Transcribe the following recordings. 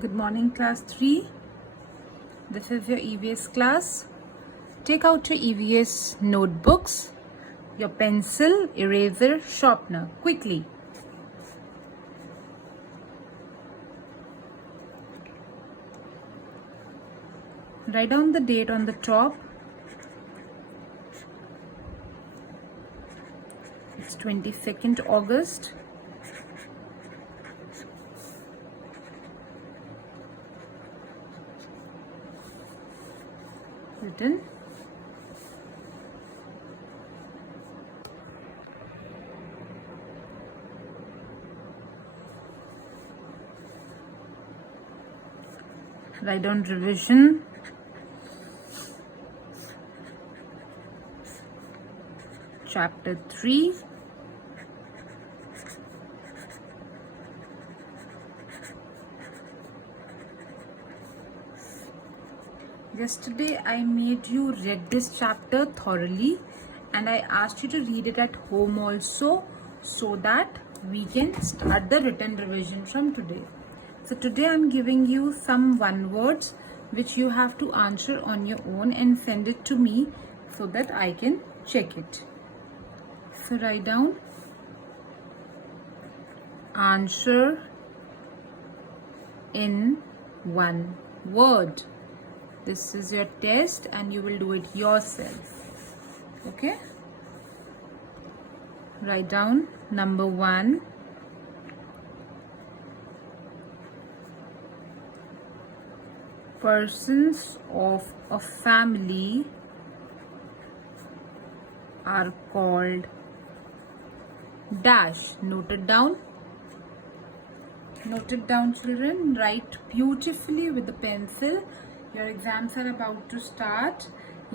Good morning, class 3. This is your EVS class. Take out your EVS notebooks, your pencil, eraser, sharpener, quickly. Write down the date on the top. It's 22nd August. Written. Write down revision. Chapter 3. Yesterday I made you read this chapter thoroughly and I asked you to read it at home also so that we can start the written revision from today. So today I'm giving you some one words which you have to answer on your own and send it to me so that I can check it. So write down answer in one word. This is your test and you will do it yourself. Okay? Write down number 1. Persons of a family are called dash. Note it down. Note it down, children. Write beautifully with the pencil. Your exams are about to start.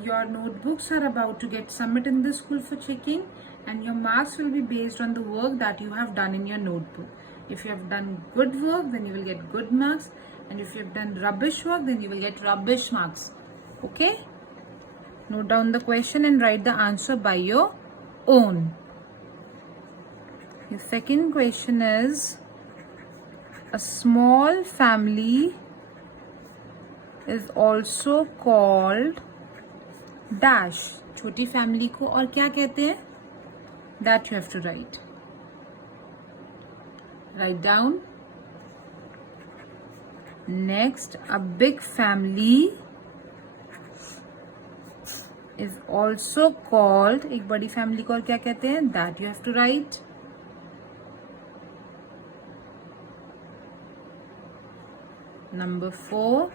Your notebooks are about to get submitted in the school for checking, and your marks will be based on the work that you have done in your notebook. If you have done good work, then you will get good marks, and if you have done rubbish work, then you will get rubbish marks. Okay? Note down the question and write the answer by your own. Your second question is, a small family is also called dash. छोटी family को और क्या कहते हैं? That you have to write. Write down. Next, a big family is also called, एक बड़ी family को और क्या कहते हैं? That you have to write. Number 4,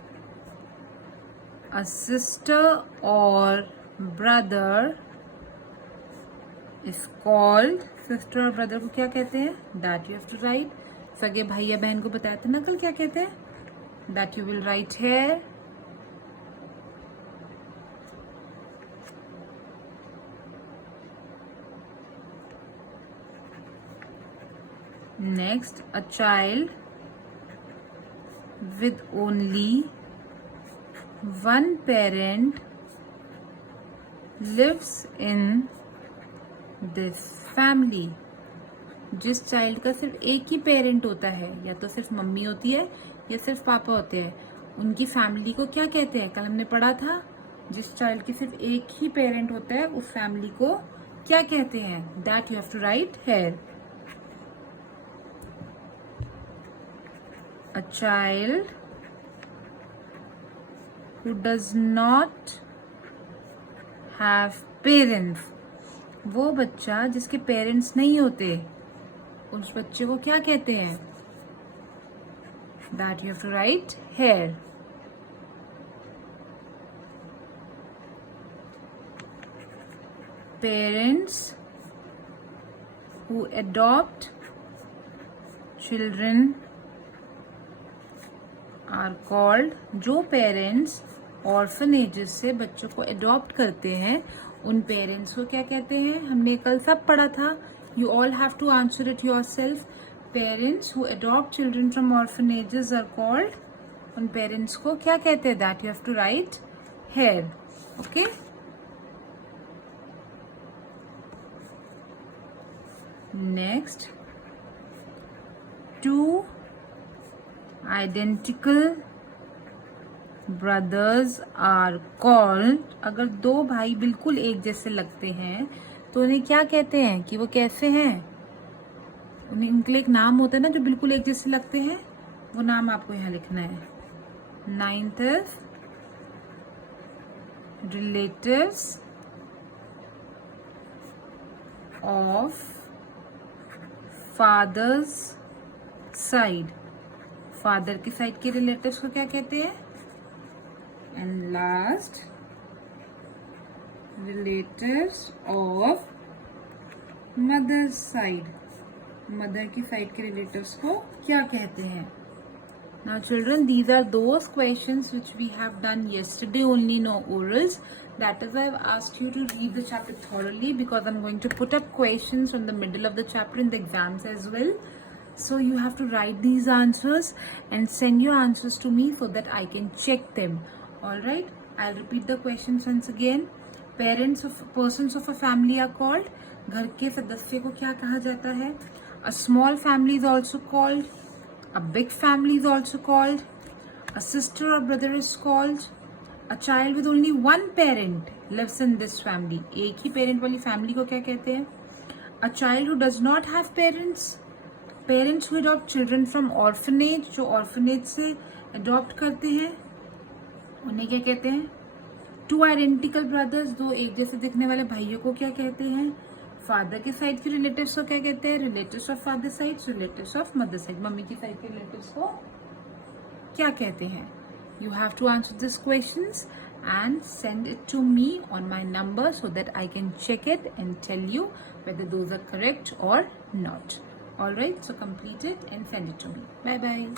a sister or brother is called, sister और brother को क्या कहते हैं? That you have to write. सगे भाई या बहन को बताया था ना कल क्या कहते हैं? That you will write here. Next, a child with only one parent lives in this family. जिस चाइल्ड का सिर्फ एक ही पेरेंट होता है, या तो सिर्फ मम्मी होती है या सिर्फ पापा होते हैं, उनकी फैमिली को क्या कहते हैं? कल हमने पढ़ा था, जिस चाइल्ड की सिर्फ एक ही पेरेंट होता है उस फैमिली को क्या कहते हैं? That you have to write here. A child who does not have parents, वो बच्चा जिसके पेरेंट्स नहीं होते, उस बच्चे को क्या कहते हैं? That you have to write here. Parents who adopt children are called, जो पेरेंट्स ऑर्फनेजेस से बच्चों को अडॉप्ट करते हैं उन पेरेंट्स को क्या कहते हैं? हमने कल सब पढ़ा था. You all have to answer it yourself. Parents who adopt children from orphanages are called, उन पेरेंट्स को क्या कहते हैं? That you have to write here. Okay? Next, 2 identical brothers are called, अगर दो भाई बिल्कुल एक जैसे लगते हैं तो उन्हें क्या कहते हैं, कि वो कैसे हैं, उन्हें उनके लिए एक नाम होता है ना जो बिल्कुल एक जैसे लगते हैं, वो नाम आपको यहाँ लिखना है। 9th is relatives of father's side, father की साइड के रिलेटिव्स को क्या कहते हैं। And last, relatives of mother's side, mother की साइड के रिलेटिव्स को क्या कहते हैं। Now children, these are those questions which we have done yesterday only, no orals. That is why I've asked you to read the chapter thoroughly, because I'm going to put up questions from the middle of the chapter in the exams as well. So you have to write these answers and send your answers to me so that I can check them. Alright, I'll repeat the questions once again. Persons of a family are called. घर के सदस्य को क्या कहा जाता है। A small family is also called. A big family is also called. A sister or brother is called. A child with only one parent lives in this family. एक ही parent वाली family को क्या कहते हैं। A child who does not have parents. Parents who adopt children from orphanage, जो orphanage से adopt करते हैं, उन्हें क्या कहते हैं। Two identical brothers, दो एक जैसे दिखने वाले भाइयों को क्या कहते हैं। फादर के साइड के रिलेटिव्स को क्या कहते हैं। Relatives of father side, relatives of mother side, mummy की साइड के रिलेटिव्स को क्या कहते हैं। You have to answer this questions and send it to me on my number so that I can check it and tell you whether those are correct or not. All right, so complete it and send it to me. Bye bye.